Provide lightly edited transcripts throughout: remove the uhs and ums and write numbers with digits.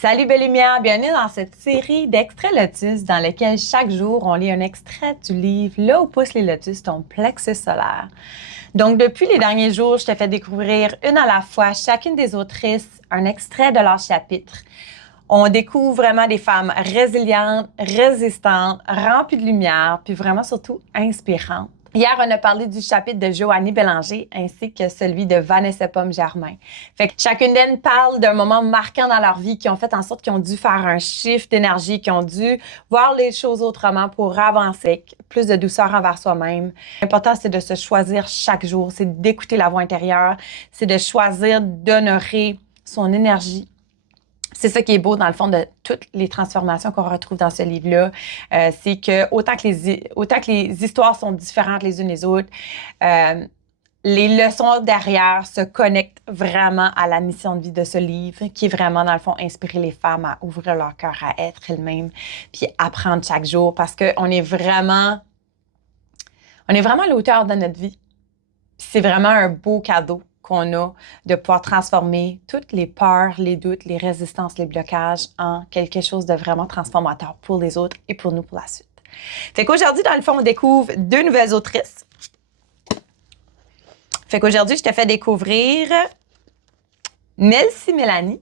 Salut belle lumière, bienvenue dans cette série d'extraits lotus dans lequel chaque jour on lit un extrait du livre Là où poussent les lotus, ton plexus solaire. Donc depuis les derniers jours, je te fais découvrir une à la fois chacune des autrices un extrait de leur chapitre. On découvre vraiment des femmes résilientes, résistantes, remplies de lumière, puis vraiment surtout inspirantes. Hier, on a parlé du chapitre de Joanie Bélanger ainsi que celui de Vanessa Pomme-Germain. Fait que chacune d'elles parle d'un moment marquant dans leur vie qui ont fait en sorte qu'ils ont dû faire un shift d'énergie, qui ont dû voir les choses autrement pour avancer avec plus de douceur envers soi-même. L'important, c'est de se choisir chaque jour, c'est d'écouter la voix intérieure, c'est de choisir d'honorer son énergie. C'est ça qui est beau dans le fond de toutes les transformations qu'on retrouve dans ce livre-là. C'est que autant que les histoires sont différentes les unes les autres, les leçons derrière se connectent vraiment à la mission de vie de ce livre, qui est vraiment, dans le fond, inspirer les femmes à ouvrir leur cœur, à être elles-mêmes, puis apprendre chaque jour, parce qu'on est vraiment à l'auteur de notre vie. Puis c'est vraiment un beau cadeau qu'on a de pouvoir transformer toutes les peurs, les doutes, les résistances, les blocages en quelque chose de vraiment transformateur pour les autres et pour nous pour la suite. Fait qu'aujourd'hui, dans le fond, on découvre deux nouvelles autrices. Fait qu'aujourd'hui, je te fais découvrir Melcy Mélanie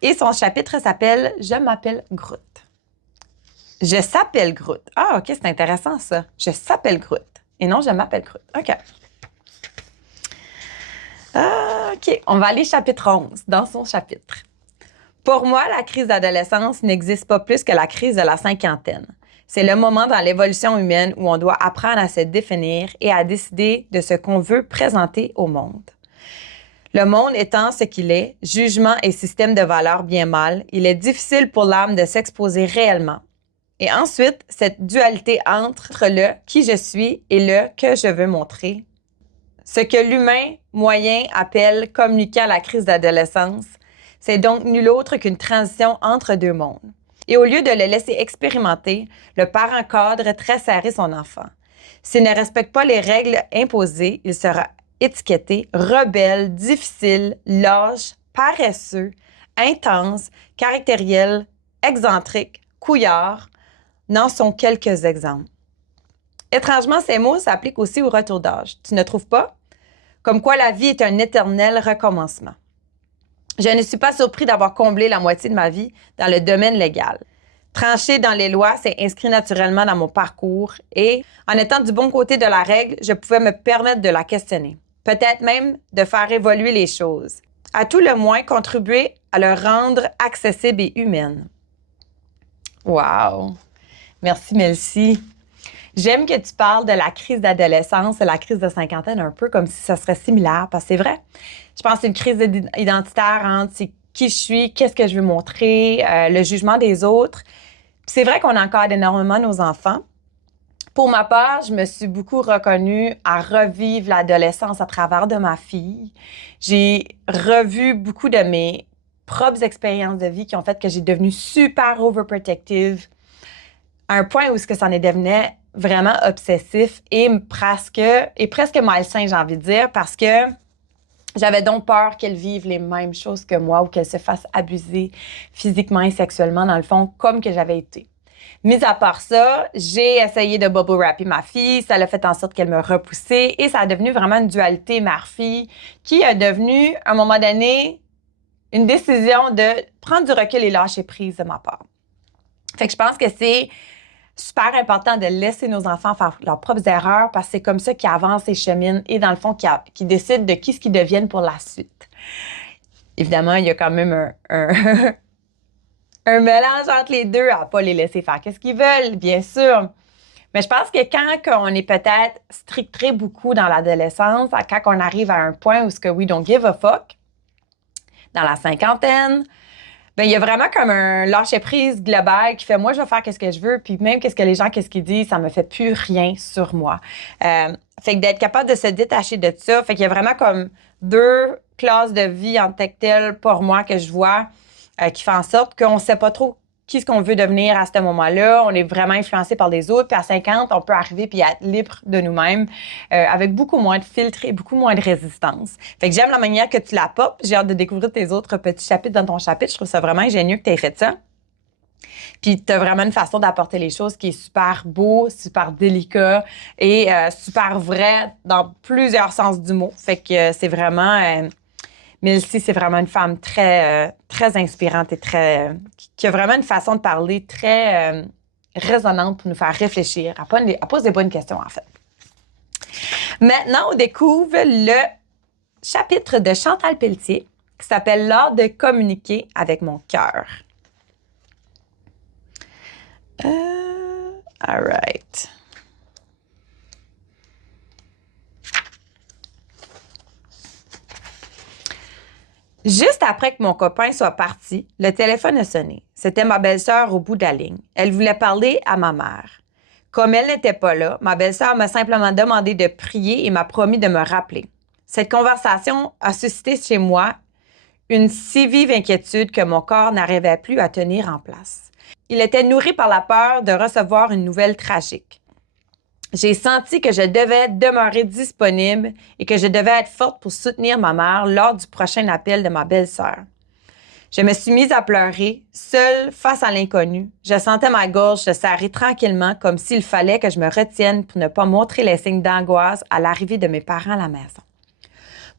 et son chapitre s'appelle « Je m'appelle Groot ». Je s'appelle Groot. Ah, OK, c'est intéressant ça. Je s'appelle Groot et non, je m'appelle Groot. OK. OK, on va aller chapitre 11, dans son chapitre. Pour moi, la crise d'adolescence n'existe pas plus que la crise de la cinquantaine. C'est le moment dans l'évolution humaine où on doit apprendre à se définir et à décider de ce qu'on veut présenter au monde. Le monde étant ce qu'il est, jugement et système de valeurs bien mal, il est difficile pour l'âme de s'exposer réellement. Et ensuite, cette dualité entre le qui je suis et le que je veux montrer. Ce que l'humain moyen appelle communiquer à la crise d'adolescence, c'est donc nul autre qu'une transition entre deux mondes. Et au lieu de le laisser expérimenter, le parent cadre très serré son enfant. S'il ne respecte pas les règles imposées, il sera étiqueté rebelle, difficile, lâche, paresseux, intense, caractériel, excentrique, couillard. N'en sont quelques exemples. Étrangement, ces mots s'appliquent aussi au retour d'âge. Tu ne trouves pas? Comme quoi la vie est un éternel recommencement. Je ne suis pas surpris d'avoir comblé la moitié de ma vie dans le domaine légal. Trancher dans les lois, c'est inscrit naturellement dans mon parcours et, en étant du bon côté de la règle, je pouvais me permettre de la questionner. Peut-être même de faire évoluer les choses. À tout le moins, contribuer à le rendre accessible et humaine. Wow! Merci, Melcy. J'aime que tu parles de la crise d'adolescence et la crise de cinquantaine un peu comme si ça serait similaire, parce que c'est vrai. Je pense que c'est une crise identitaire entre qui je suis, qu'est-ce que je veux montrer, le jugement des autres. Puis c'est vrai qu'on encadre énormément nos enfants. Pour ma part, je me suis beaucoup reconnue à revivre l'adolescence à travers de ma fille. J'ai revu beaucoup de mes propres expériences de vie qui ont fait que j'ai devenu super overprotective, à un point où ce que ça en est devenu vraiment obsessif et presque malsain, j'ai envie de dire, parce que j'avais donc peur qu'elle vive les mêmes choses que moi ou qu'elle se fasse abuser physiquement et sexuellement, dans le fond, comme que j'avais été. Mis à part ça, j'ai essayé de bubble wrapper ma fille, ça l'a fait en sorte qu'elle me repoussait et ça a devenu vraiment une dualité mère-fille qui a devenu, à un moment donné, une décision de prendre du recul et lâcher prise de ma part. Fait que je pense que c'est super important de laisser nos enfants faire leurs propres erreurs parce que c'est comme ça qu'ils avancent et cheminent et dans le fond, qu'ils décident de qui ce qu'ils deviennent pour la suite. Évidemment, il y a quand même un mélange entre les deux à ne pas les laisser faire qu'est-ce qu'ils veulent, bien sûr. Mais je pense que quand on est peut-être stricté beaucoup dans l'adolescence, quand on arrive à un point où ce que we don't give a fuck, dans la cinquantaine, ben il y a vraiment comme un lâcher-prise global qui fait moi je vais faire qu'est-ce que je veux puis même qu'est-ce que les gens qu'est-ce qu'ils disent ça me fait plus rien sur moi. Fait que d'être capable de se détacher de ça, fait qu'il y a vraiment comme deux classes de vie en tant que telles pour moi que je vois qui fait en sorte qu'on sait pas trop qui est-ce qu'on veut devenir à ce moment-là. On est vraiment influencé par les autres. Puis à 50, on peut arriver puis être libre de nous-mêmes avec beaucoup moins de filtres et beaucoup moins de résistance. Fait que j'aime la manière que tu l'apportes. J'ai hâte de découvrir tes autres petits chapitres dans ton chapitre. Je trouve ça vraiment ingénieux que tu aies fait ça. Puis tu as vraiment une façon d'apporter les choses qui est super beau, super délicat et super vrai dans plusieurs sens du mot. Fait que c'est vraiment... Milcy, c'est vraiment une femme très, très inspirante et très... qui a vraiment une façon de parler très résonante pour nous faire réfléchir. Elle pose des bonnes questions, en fait. Maintenant, on découvre le chapitre de Chantal Pelletier qui s'appelle « L'art de communiquer avec mon cœur ». All right. Juste après que mon copain soit parti, le téléphone a sonné. C'était ma belle-sœur au bout de la ligne. Elle voulait parler à ma mère. Comme elle n'était pas là, ma belle-sœur m'a simplement demandé de prier et m'a promis de me rappeler. Cette conversation a suscité chez moi une si vive inquiétude que mon corps n'arrivait plus à tenir en place. Il était nourri par la peur de recevoir une nouvelle tragique. J'ai senti que je devais demeurer disponible et que je devais être forte pour soutenir ma mère lors du prochain appel de ma belle-sœur. Je me suis mise à pleurer, seule face à l'inconnu. Je sentais ma gorge se serrer tranquillement comme s'il fallait que je me retienne pour ne pas montrer les signes d'angoisse à l'arrivée de mes parents à la maison.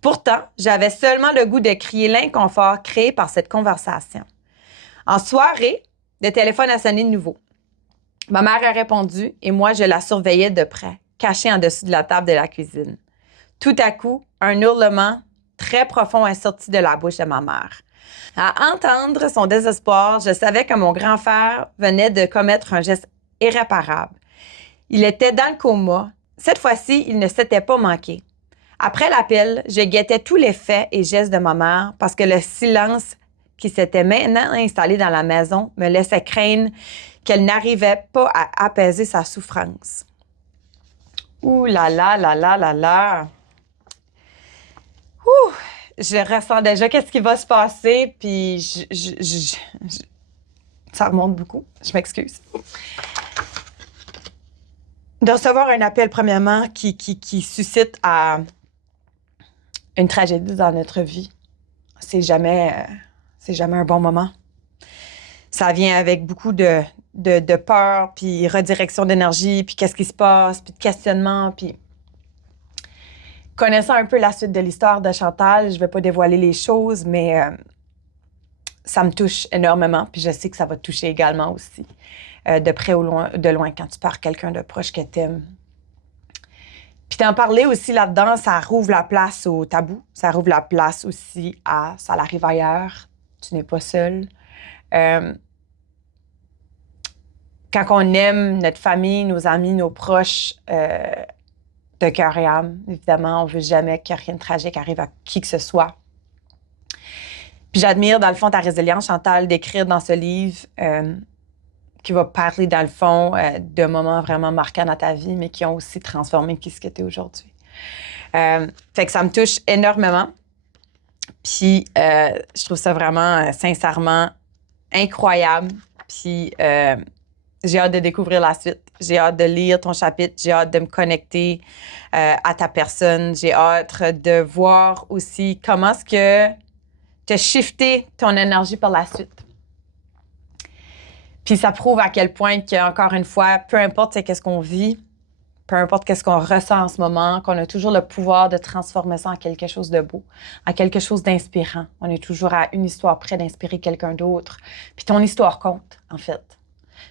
Pourtant, j'avais seulement le goût de crier l'inconfort créé par cette conversation. En soirée, le téléphone a sonné de nouveau. Ma mère a répondu et moi, je la surveillais de près, cachée en dessous de la table de la cuisine. Tout à coup, un hurlement très profond est sorti de la bouche de ma mère. À entendre son désespoir, je savais que mon grand frère venait de commettre un geste irréparable. Il était dans le coma. Cette fois-ci, il ne s'était pas manqué. Après l'appel, je guettais tous les faits et gestes de ma mère parce que le silence qui s'était maintenant installé dans la maison me laissait craindre qu'elle n'arrivait pas à apaiser sa souffrance. Ouh là là là là là là! Ouh! Je ressens déjà qu'est-ce qui va se passer, puis ça remonte beaucoup. Je m'excuse. De recevoir un appel, premièrement, qui suscite à une tragédie dans notre vie, c'est jamais un bon moment. Ça vient avec beaucoup de peur, puis redirection d'énergie, puis qu'est-ce qui se passe, puis de questionnement, puis... Connaissant un peu la suite de l'histoire de Chantal, je ne vais pas dévoiler les choses, mais ça me touche énormément, puis je sais que ça va te toucher également aussi, de près ou de loin, quand tu perds quelqu'un de proche que tu aimes. Puis d'en parler aussi là-dedans, ça rouvre la place au tabou, ça rouvre la place aussi à « ça l'arrive ailleurs, tu n'es pas seul ». Quand on aime notre famille, nos amis, nos proches, de cœur et âme, évidemment, on ne veut jamais que rien de tragique arrive à qui que ce soit. Puis j'admire, dans le fond, ta résilience, Chantal, d'écrire dans ce livre qui va parler, dans le fond, de moments vraiment marquants dans ta vie, mais qui ont aussi transformé qui ce que tu es aujourd'hui. Fait que ça me touche énormément. Puis je trouve ça vraiment, sincèrement, incroyable. Puis j'ai hâte de découvrir la suite. J'ai hâte de lire ton chapitre. J'ai hâte de me connecter à ta personne. J'ai hâte de voir aussi comment est-ce que tu as shifté ton énergie par la suite. Puis ça prouve à quel point qu'encore une fois, peu importe qu'est-ce qu'on vit, peu importe qu'est-ce qu'on ressent en ce moment, qu'on a toujours le pouvoir de transformer ça en quelque chose de beau, en quelque chose d'inspirant. On est toujours à une histoire près d'inspirer quelqu'un d'autre. Puis ton histoire compte, en fait.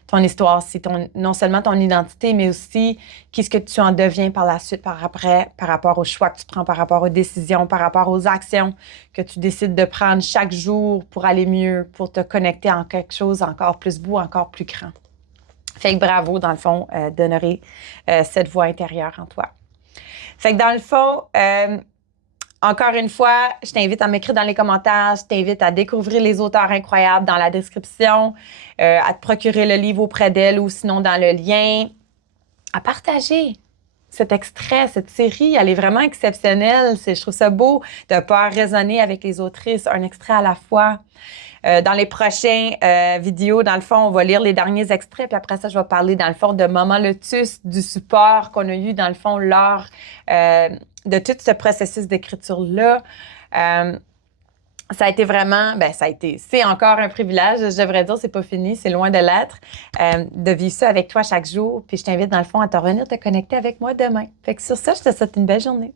Ton histoire, c'est non seulement ton identité, mais aussi qu'est-ce que tu en deviens par la suite, par rapport aux choix que tu prends, par rapport aux décisions, par rapport aux actions que tu décides de prendre chaque jour pour aller mieux, pour te connecter en quelque chose encore plus beau, encore plus grand. Fait que bravo, dans le fond, d'honorer cette voix intérieure en toi. Fait que dans le fond, encore une fois, je t'invite à m'écrire dans les commentaires, je t'invite à découvrir les auteurs incroyables dans la description, à te procurer le livre auprès d'elle ou sinon dans le lien, à partager cet extrait, cette série, elle est vraiment exceptionnelle. Je trouve ça beau de pouvoir raisonner avec les autrices, un extrait à la fois. Dans les prochains vidéos, dans le fond, on va lire les derniers extraits, puis après ça, je vais parler, dans le fond, de Maman Lotus, du support qu'on a eu, dans le fond, lors de tout ce processus d'écriture-là. Ça a été vraiment, c'est encore un privilège, je devrais dire, c'est pas fini, c'est loin de l'être, de vivre ça avec toi chaque jour. Puis je t'invite, dans le fond, à te revenir te connecter avec moi demain. Fait que sur ça, je te souhaite une belle journée.